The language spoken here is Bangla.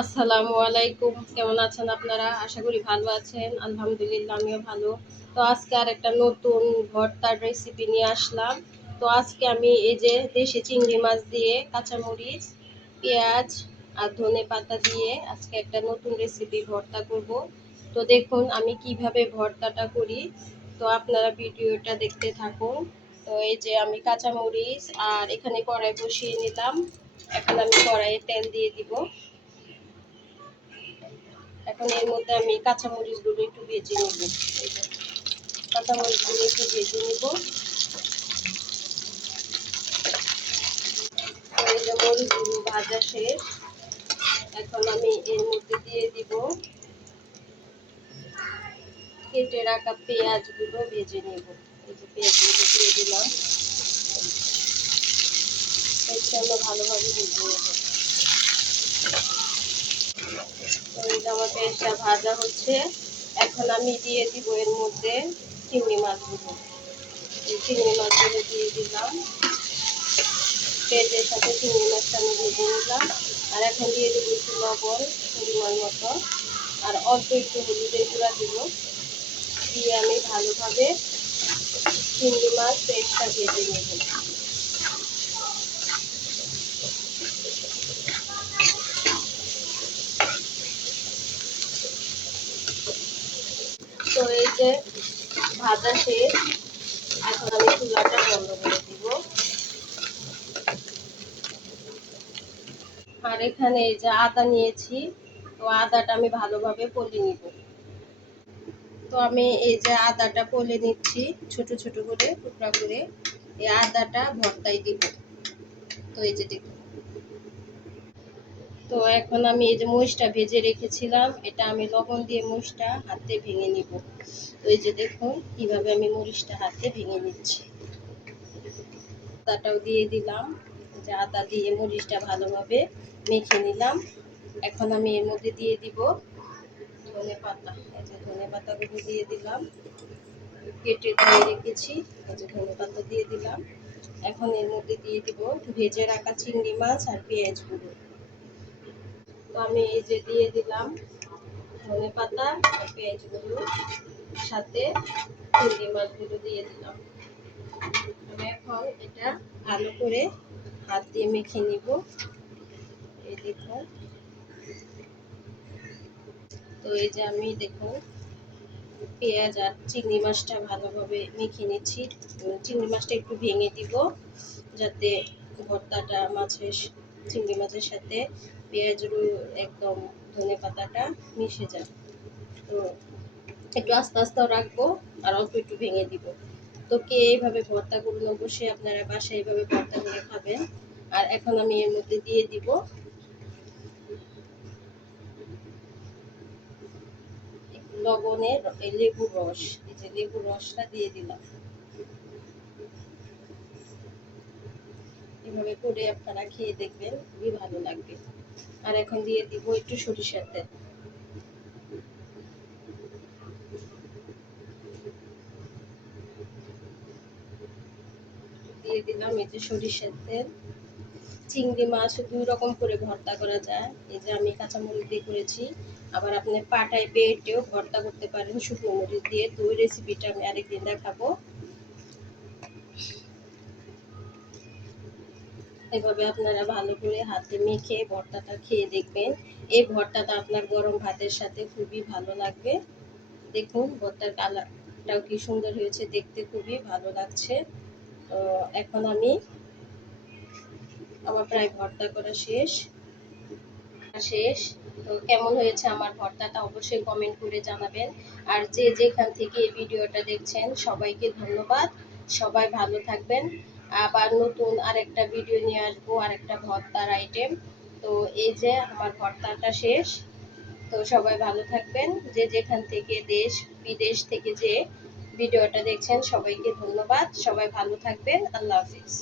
আসসালামু আলাইকুম। কেমন আছেন আপনারা? আশা করি ভালো আছেন। আলহামদুলিল্লাহ আমিও ভালো। তো আজকে আরেকটা নতুন ভর্তার রেসিপি নিয়ে আসলাম। তো আজকে আমি এই যে দেশি চিংড়ি মাছ দিয়ে কাঁচামরিচ, পেঁয়াজ আর ধনেপাতা দিয়ে আজকে একটা নতুন রেসিপি ভর্তা করব। তো দেখুন আমি কিভাবে ভর্তাটা করি। তো আপনারা ভিডিওটা দেখতে থাকুন। তো এই যে আমি কাঁচামরিচ আর এখানে কড়াই বসিয়ে নিলাম। এখন আমি কড়াইয়ে তেল দিয়ে দিব। এখন এর মধ্যে আমি কাঁচামরিচগুলো একটু ভেজে নেব। এই যে কাঁচামরিচগুলো একটু ভেজে নেব। এই যে মরিচগুলো ভাজা শেষ। এখন আমি এর মধ্যে দিয়ে দিব কেটে রাখা পেঁয়াজগুলো ভেজে নেব। এই যে পেঁয়াজগুলো দিয়ে দিলাম। পেঁয়াজটা আমরা ভালোভাবে ভেজে নেব। তো এই যে আমার পেঁয়াজটা ভাজা হচ্ছে। এখন আমি দিয়ে দিব এর মধ্যে চিংড়ি মাছগুলো। এই চিংড়ি মাছগুলো দিয়ে দিলাম। পেঁয়াজের সাথে চিংড়ি মাছটা আমি ভেজে নিলাম। আর এখন দিয়ে দেবো একটু লবণ পরিমাণ মতো, আর অল্প একটু হলুদের গুঁড়া দিব। দিয়ে আমি ভালোভাবে চিংড়ি মাছ পেস্টটা ভেজে নেব। তো এই যে ভাজা শেষ। এখন আমি চুলাটা বন্ধ করে দিব। আর এখানে এই যে আদা নিয়েছি, তো আদাটা আমি ভালোভাবে কলে নিব। তো আমি এই যে আদাটা কলে নিচ্ছি ছোট ছোট করে টুকরা করে। এই আদাটা ভর্তায় দিব। তো এই যে দেখুন। তো এখন আমি এই যে মরিচটা ভেজে রেখেছিলাম, এটা আমি লবণ দিয়ে মরিচটা হাতে ভেঙে নিব। তো এই যে দেখুন কিভাবে আমি মরিচটা হাতে ভেঙে নিচ্ছি। আদাটাও দিয়ে দিলাম। যে আদা দিয়ে মরিচটা ভালোভাবে মেখে নিলাম। এখন আমি এর মধ্যে দিয়ে দিব ধনেপাতা। এই যে ধনেপাতাগুলো দিয়ে দিলাম, কেটে ধুয়ে রেখেছি। এই যে ধনেপাতা দিয়ে দিলাম। এখন এর মধ্যে দিয়ে দিব ভেজে রাখা চিংড়ি মাছ আর পেঁয়াজগুলো। তো আমি এই যে দিয়ে দিলাম ধনেপাতা আর পেঁয়াজগুলো, সাথে চিংড়ি মাছগুলো দিয়ে দিলাম। আমি এখন এটা ভালো করে হাত দিয়ে মেখে নিব। এই দেখুন। তো এই যে আমি দেখুন পেঁয়াজ আর চিংড়ি মাছটা ভালোভাবে মেখে নিচ্ছি। চিংড়ি মাছটা একটু ভেঙে দিব যাতে ভর্তাটা চিংড়ি মাছের সাথে পেঁয়াজের একদম ধনেপাতাটা মিশে যায়। তো একটু আস্তে আস্তেও রাখবো আর অল্প একটু ভেঙে দিব। তো কে এইভাবে ভর্তা করুন, অবশ্যই আপনারা বাসায় এইভাবে ভর্তা করে খাবেন। আর এখন আমি এর মধ্যে দিয়ে দিব লবণের লেবুর রস। এই যে লেবুর রসটা দিয়ে দিলাম। এভাবে করে আপনারা খেয়ে দেখবেন, খুবই ভালো লাগবে। আর এখন দিয়ে দিব একটু সরিষার তেল। দিয়ে দিলাম এই যে সরিষার তেল। চিংড়ি মাছ দুই রকম করে ভর্তা করা যায়। এই যে আমি কাঁচামরিচ দিয়ে করেছি, আবার আপনি পাটায় বেটেও ভর্তা করতে পারেন শুকনো মরিচ দিয়ে। তো ওই রেসিপিটা আমি আরেকদিন দেখাবো। এভাবে আপনারা ভালো করে হাতে মেখে ভর্তাটা খেয়ে দেখবেন। এই ভর্তাটা আপনার গরম ভাতের সাথে খুবই ভালো লাগবে। দেখুন ভর্তার কালারটাও কি সুন্দর হয়েছে, দেখতে খুবই ভালো লাগছে। তো এখন আমার প্রায় ভর্তা করা শেষ। শেষ তো কেমন হয়েছে আমার ভর্তাটা অবশ্যই কমেন্ট করে জানাবেন। আর যে যেখান থেকে এই ভিডিওটা দেখছেন সবাইকে ধন্যবাদ। সবাই ভালো থাকবেন। আবার নতুন আরেকটা ভিডিও নিয়ে আসবো, আরেকটা ভর্তার আইটেম। তো এই যে আমার ভর্তাটা শেষ। তো সবাই ভালো থাকবেন। যে যেখান থেকে দেশ বিদেশ থেকে যে ভিডিওটা দেখছেন সবাইকে ধন্যবাদ। সবাই ভালো থাকবেন। আল্লাহ হাফিজ।